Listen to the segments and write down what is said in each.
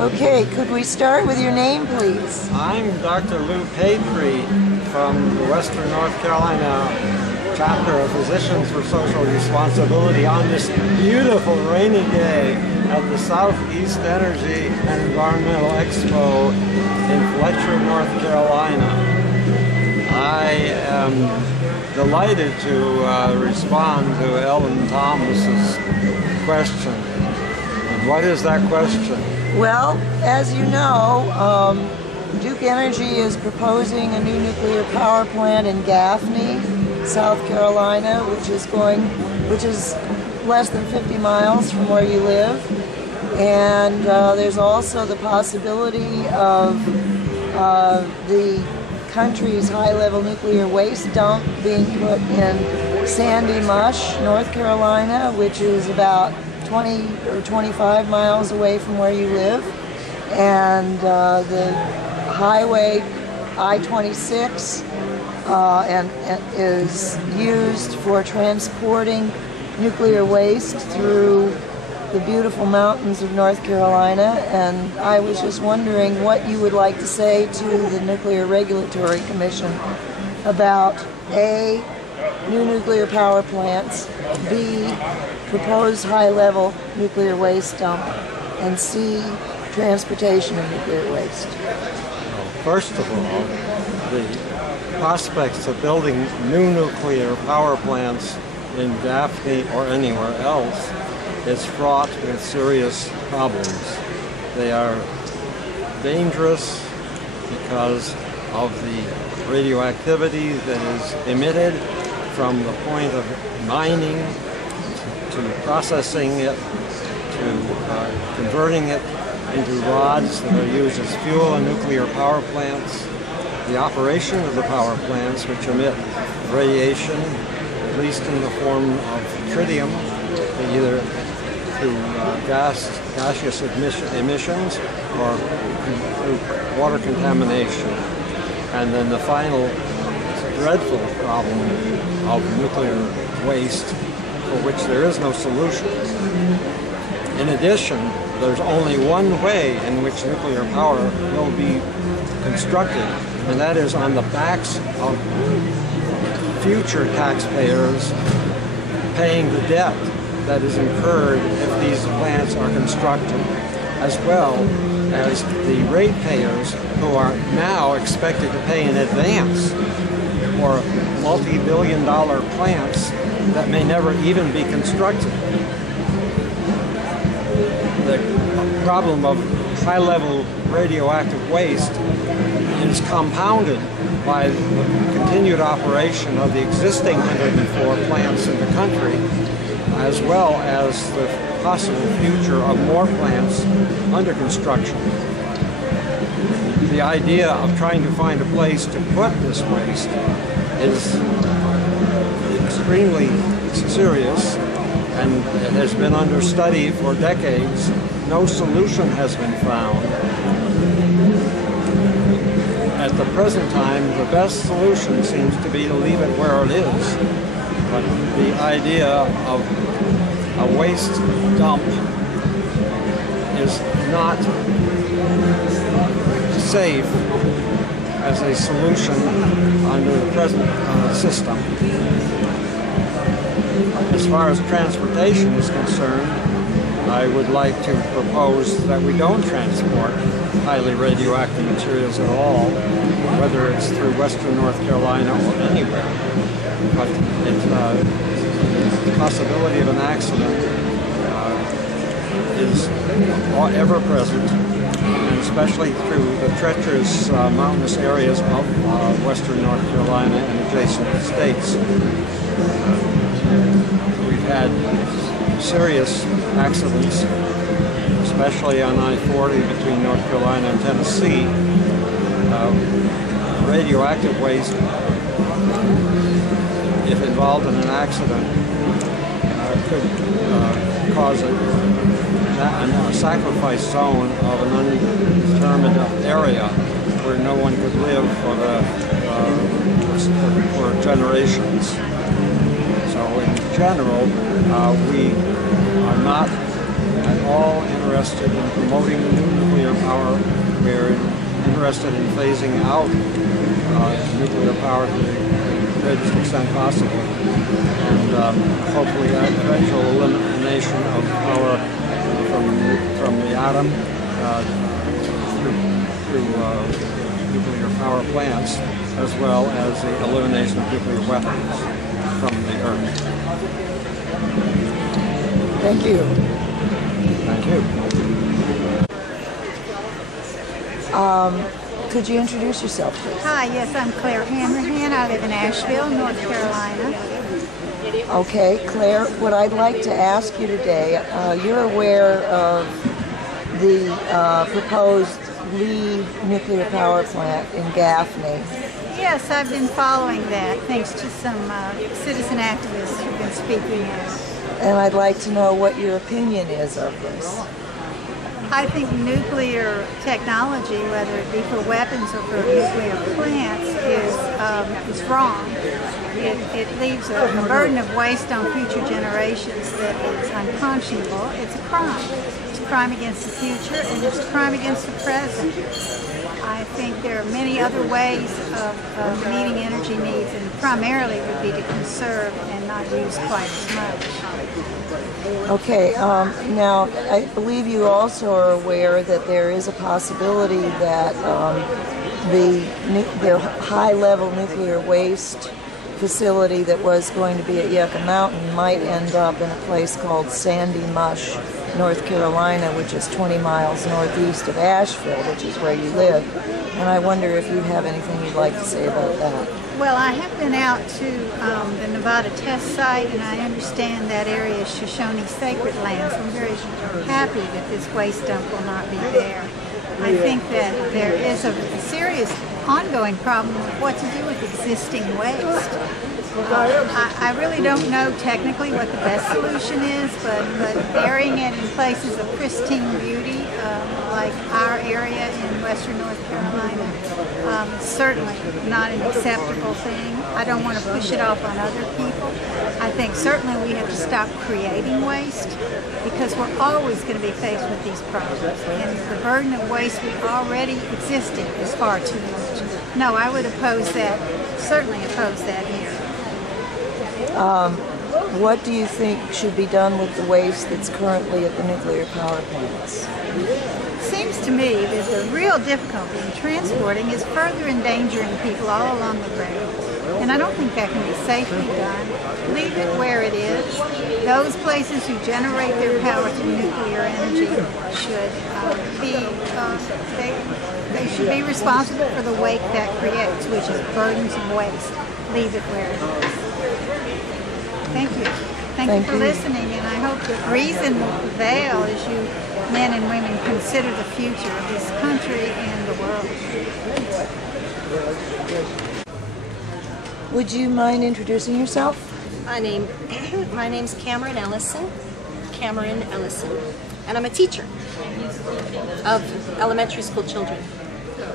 Okay, could we start with your name, please? I'm Dr. Lou Patrie from the Western North Carolina Chapter of Physicians for Social Responsibility on this beautiful rainy day at the Southeast Energy and Environmental Expo in Fletcher, North Carolina. I am delighted to respond to Ellen Thomas's question. And what is that question? Well, as you know, Duke Energy is proposing a new nuclear power plant in Gaffney, South Carolina, which is less than 50 miles from where you live. And there's also the possibility of the country's high-level nuclear waste dump being put in Sandy Mush, North Carolina, which is about 20 or 25 miles away from where you live. And the highway I-26 is used for transporting nuclear waste through the beautiful mountains of North Carolina. And I was just wondering what you would like to say to the Nuclear Regulatory Commission about A, new nuclear power plants, B, proposed high-level nuclear waste dump, and C, transportation of nuclear waste. First of all, the prospects of building new nuclear power plants in Gaffney or anywhere else is fraught with serious problems. They are dangerous because of the radioactivity that is emitted from the point of mining to processing it to converting it into rods that are used as fuel in nuclear power plants, the operation of the power plants, which emit radiation, at least in the form of tritium, either through gaseous emissions or through water contamination. And then the final dreadful problem of nuclear waste, for which there is no solution. In addition, there's only one way in which nuclear power will be constructed, and that is on the backs of future taxpayers paying the debt that is incurred if these plants are constructed, as well as the ratepayers who are now expected to pay in advance for multi-billion-dollar plants that may never even be constructed. The problem of high-level radioactive waste is compounded by the continued operation of the existing 104 plants in the country, as well as the possible future of more plants under construction. The idea of trying to find a place to put this waste is extremely serious, and it has been under study for decades. No solution has been found. At the present time, the best solution seems to be to leave it where it is. But the idea of a waste dump is not safe as a solution under the present system. As far as transportation is concerned, I would like to propose that we don't transport highly radioactive materials at all, whether it's through Western North Carolina or anywhere. But the possibility of an accident is ever present, and especially through the treacherous mountainous areas of Western North Carolina and adjacent states. We've had serious accidents, especially on I-40 between North Carolina and Tennessee. Radioactive waste, if involved in an accident, could cause a sacrifice zone of an undetermined area where no one could live for generations. So in general, we are not at all interested in promoting new nuclear power. We're interested in phasing out nuclear power to the greatest extent possible, and hopefully eventual elimination of power from the atom through nuclear power plants, as well as the elimination of nuclear weapons from the Earth. Thank you. Thank you. Could you introduce yourself, please? Hi, yes, I'm Clare Hanrahan. I live in Asheville, North Carolina. Okay, Claire, what I'd like to ask you today, you're aware of the proposed Lee nuclear power plant in Gaffney. Yes, I've been following that thanks to some citizen activists who've been speaking out. And I'd like to know what your opinion is of this. I think nuclear technology, whether it be for weapons or for nuclear plants, is wrong. It leaves a burden of waste on future generations that is unconscionable. It's a crime. It's a crime against the future, and it's a crime against the present. I think there are many other ways of meeting energy needs, and primarily would be to conserve and not use quite as much. Okay, now I believe you also are aware that there is a possibility that the high-level nuclear waste facility that was going to be at Yucca Mountain might end up in a place called Sandy Mush, North Carolina, which is 20 miles northeast of Asheville, which is where you live. And I wonder if you have anything you'd like to say about that. Well, I have been out to the Nevada test site, and I understand that area is Shoshone sacred land, so I'm very happy that this waste dump will not be there. I think that there is a serious ongoing problem with what to do with existing waste. I really don't know technically what the best solution is, but burying it in places of pristine beauty, like our area in western North Carolina, is certainly not an acceptable thing. I don't want to push it off on other people. I think certainly we have to stop creating waste, because we're always going to be faced with these problems. And the burden of waste we already existing is far too much. No, I would oppose that, certainly oppose that here. What do you think should be done with the waste that's currently at the nuclear power plants? It seems to me that the real difficulty in transporting is further endangering people all along the road. And I don't think that can be safely done. Leave it where it is. Those places who generate their power through nuclear energy should they should be responsible for the wake that creates, which is burdens of waste. Leave it where it is. Thank you. Thank you for listening, and I hope that reason will prevail as you men and women consider the future of this country and the world. Would you mind introducing yourself? My name's Cameron Ellison, and I'm a teacher of elementary school children.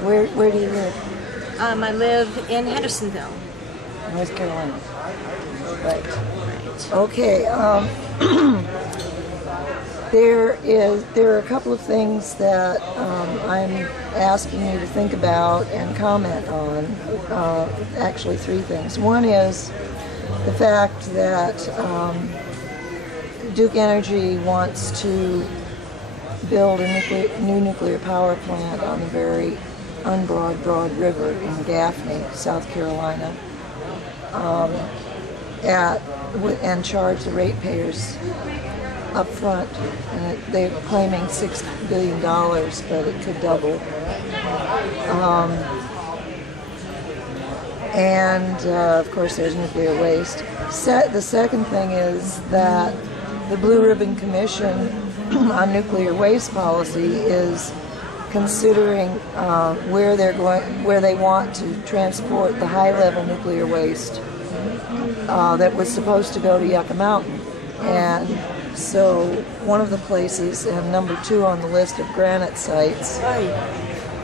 Where do you live? I live in Hendersonville, North Carolina. Right. Okay. There are a couple of things that I'm asking you to think about and comment on. Actually, three things. One is the fact that Duke Energy wants to build a new nuclear power plant on the very Broad River in Gaffney, South Carolina. And charge the ratepayers up front. And they're claiming $6 billion, but it could double. Of course, there's nuclear waste. The second thing is that the Blue Ribbon Commission on Nuclear Waste Policy is considering where they want to transport the high-level nuclear waste that was supposed to go to Yucca Mountain. And so one of the places, and number 2 on the list of granite sites,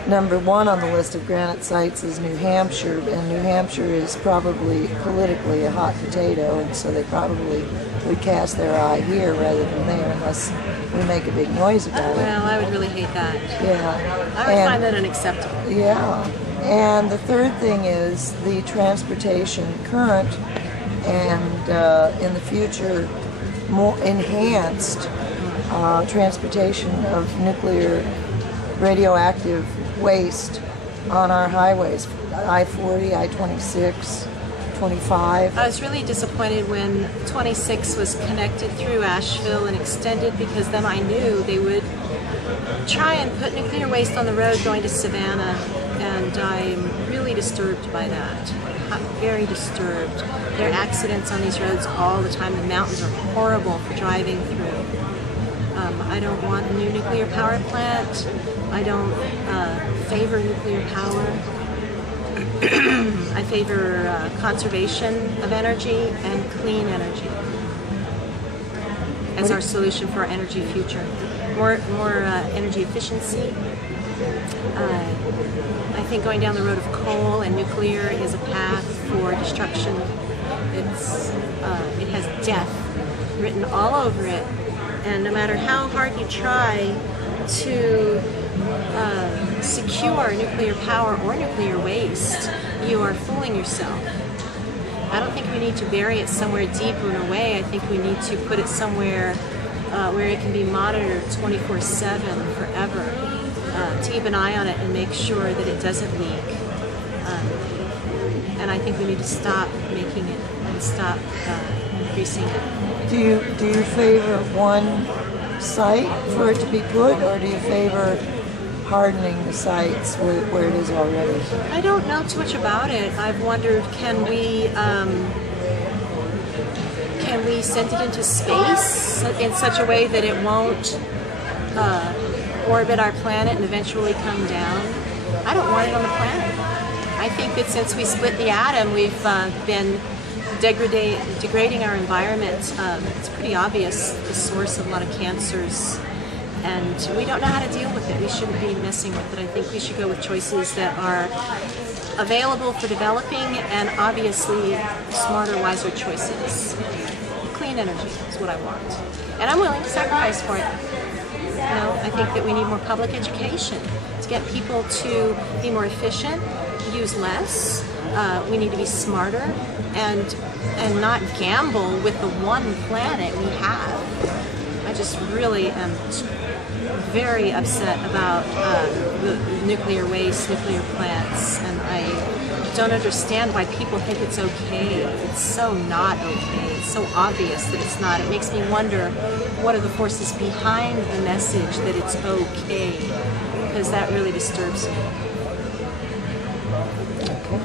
number one on the list of granite sites is New Hampshire, and New Hampshire is probably politically a hot potato, and so they probably would cast their eye here rather than there unless we make a big noise about it. Well, I would really hate that. Yeah. I would find that unacceptable. Yeah. And the third thing is the transportation current and in the future more enhanced transportation of nuclear radioactive waste on our highways, I-40, I-26, 25. I was really disappointed when 26 was connected through Asheville and extended, because then I knew they would try and put nuclear waste on the road going to Savannah, and I'm really disturbed by that. I'm very disturbed. There are accidents on these roads all the time. The mountains are horrible for driving through. I don't want a new nuclear power plant. I don't favor nuclear power. I favor conservation of energy and clean energy as our solution for our energy future. More energy efficiency. I think going down the road of coal and nuclear is a path for destruction. It has death written all over it, and no matter how hard you try to secure nuclear power or nuclear waste, you are fooling yourself. I don't think we need to bury it somewhere deeper and away. I think we need to put it somewhere where it can be monitored 24/7 forever, to keep an eye on it and make sure that it doesn't leak. And I think we need to stop making it and stop increasing it. Do you favor one site for it to be put, or do you favor hardening the sites where it is already? I don't know too much about it. I've wondered, can we send it into space in such a way that it won't orbit our planet and eventually come down? I don't want it on the planet. I think that since we split the atom, we've been degrading our environment. It's pretty obvious the source of a lot of cancers, and we don't know how to deal with it. We shouldn't be messing with it. I think we should go with choices that are available for developing, and obviously smarter, wiser choices. Clean energy is what I want, and I'm willing to sacrifice for it. You know, I think that we need more public education to get people to be more efficient, use less. We need to be smarter and not gamble with the one planet we have. I just really am very upset about the nuclear waste, nuclear plants, and I don't understand why people think it's okay. It's so not okay. It's so obvious that it's not. It makes me wonder, what are the forces behind the message that it's okay? Because that really disturbs me. Okay.